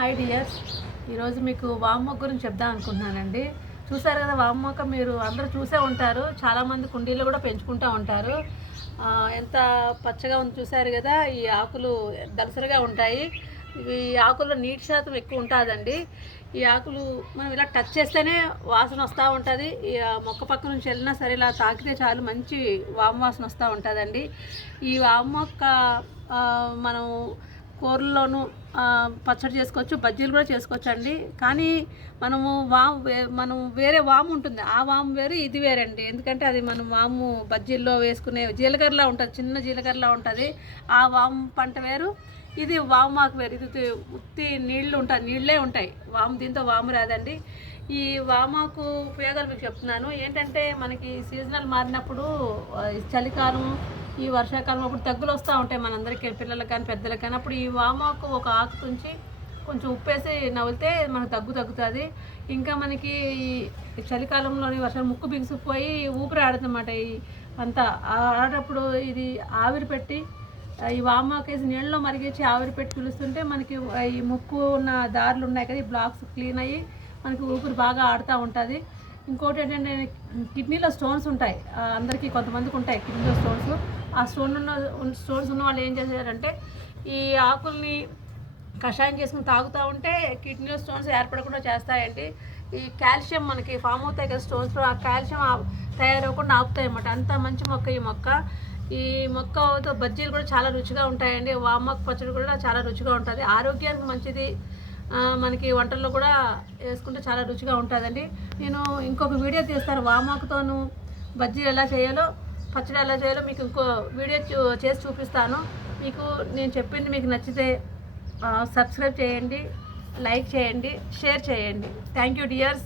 Hi dears ఈరోజు మీకు వామ్ గురించి చెప్దాం అనుకుంటున్నానండి. చూసారు కదా వామ్ మొక్క మీరు అందరూ చూసే ఉంటారు. చాలామంది కుండీలు కూడా పెంచుకుంటూ ఉంటారు. ఎంత పచ్చగా ఉంది చూసారు కదా ఈ ఆకులు దలసరిగా ఉంటాయి. ఇవి ఆకుల్లో నీటి శాతం ఎక్కువ ఉంటుందండి. ఈ ఆకులు మనం ఇలా టచ్ చేస్తేనే వాసన వస్తూ ఉంటుంది. ఈ మొక్క పక్క నుంచి వెళ్ళినా సరే ఇలా తాకితే చాలు మంచి వామ వాసన వస్తూ ఉంటుందండి. ఈ వాము మొక్క మనం కూరల్లోనూ పచ్చడి చేసుకోవచ్చు బజ్జీలు కూడా చేసుకోవచ్చు అండి కానీ మనము వాము వే- మనం వేరే వాము ఉంటుంది. ఆ వాము వేరు ఇది వేరే అండి ఎందుకంటే అది మనం వాము బజ్జీల్లో వేసుకునే జీలకర్రలా ఉంటుంది చిన్న జీలకర్రలా ఉంటుంది. ఆ వాము పంట వేరు ఇది వాము మాకు వేరు. ఇది ఉత్తి- నీళ్ళు ఉంటాయి నీళ్ళే ఉంటాయి. వాము దీంతో వాము రాదండి. ఈ వామాకు ఉపయోగాలు మీకు చెప్తున్నాను. ఏంటంటే మనకి సీజనల్ మారినప్పుడు చలికాలం ఈ వర్షాకాలం అప్పుడు తగ్గులు వస్తూ ఉంటాయి మనందరికీ పిల్లలకు కానీ పెద్దలకు కానీ. అప్పుడు ఈ వామాకు ఒక ఆకు తుంచి కొంచెం ఉప్పేసి నవ్వితే మనకు దగ్గు తగ్గుతుంది. ఇంకా మనకి ఈ చలికాలంలోని వర్షాలు ముక్కు బిగుసుకుపోయి ఊపిరి ఆడుతుందన్నమాట ఈ అంతా. ఆడేటప్పుడు ఇది ఆవిరి పెట్టి ఈ వామాకేసి నీళ్ళలో మరిగించి ఆవిరి పెట్టి పిలుస్తుంటే మనకి ఈ ముక్కు ఉన్న దారులు ఉన్నాయి కదా ఈ బ్లాక్స్ క్లీన్ అయ్యి మనకి ఊపిరి బాగా ఆడుతూ ఉంటుంది. ఇంకోటి ఏంటంటే కిడ్నీలో స్టోన్స్ ఉంటాయి. అందరికీ కొంతమందికి ఉంటాయి కిడ్నీలో స్టోన్స్. ఆ స్టోన్ ఉన్న స్టోన్స్ ఉన్న వాళ్ళు ఏం చేశారంటే ఈ ఆకుల్ని కషాయం చేసుకుని తాగుతూ ఉంటే కిడ్నీలో స్టోన్స్ ఏర్పడకుండా చేస్తాయండి. ఈ కాల్షియం మనకి ఫామ్ అవుతాయి కదా స్టోన్స్లో ఆ కాల్షియం తయారవకుండా తయారవ్వకుండా ఆపుతాయి అన్నమాట. అంత మంచి మొక్క ఈ మొక్క. ఈ మొక్కతో బజ్జీలు కూడా చాలా రుచిగా ఉంటాయండి. వామొక్క పచ్చడి కూడా చాలా రుచిగా ఉంటుంది. ఆరోగ్యానికి మంచిది. మనకి వంటల్లో కూడా వేసుకుంటే చాలా రుచిగా ఉంటుందండి. నేను ఇంకొక వీడియో తీస్తాను. వామాకుతోను బజ్జీలు ఎలా చేయాలో పచ్చడి ఎలా చేయాలో మీకు ఇంకో వీడియో చూ- చేసి చూపిస్తాను. మీకు నేను చెప్పింది మీకు నచ్చితే సబ్స్క్రైబ్ చేయండి లైక్ చేయండి షేర్ చేయండి. Thank you dears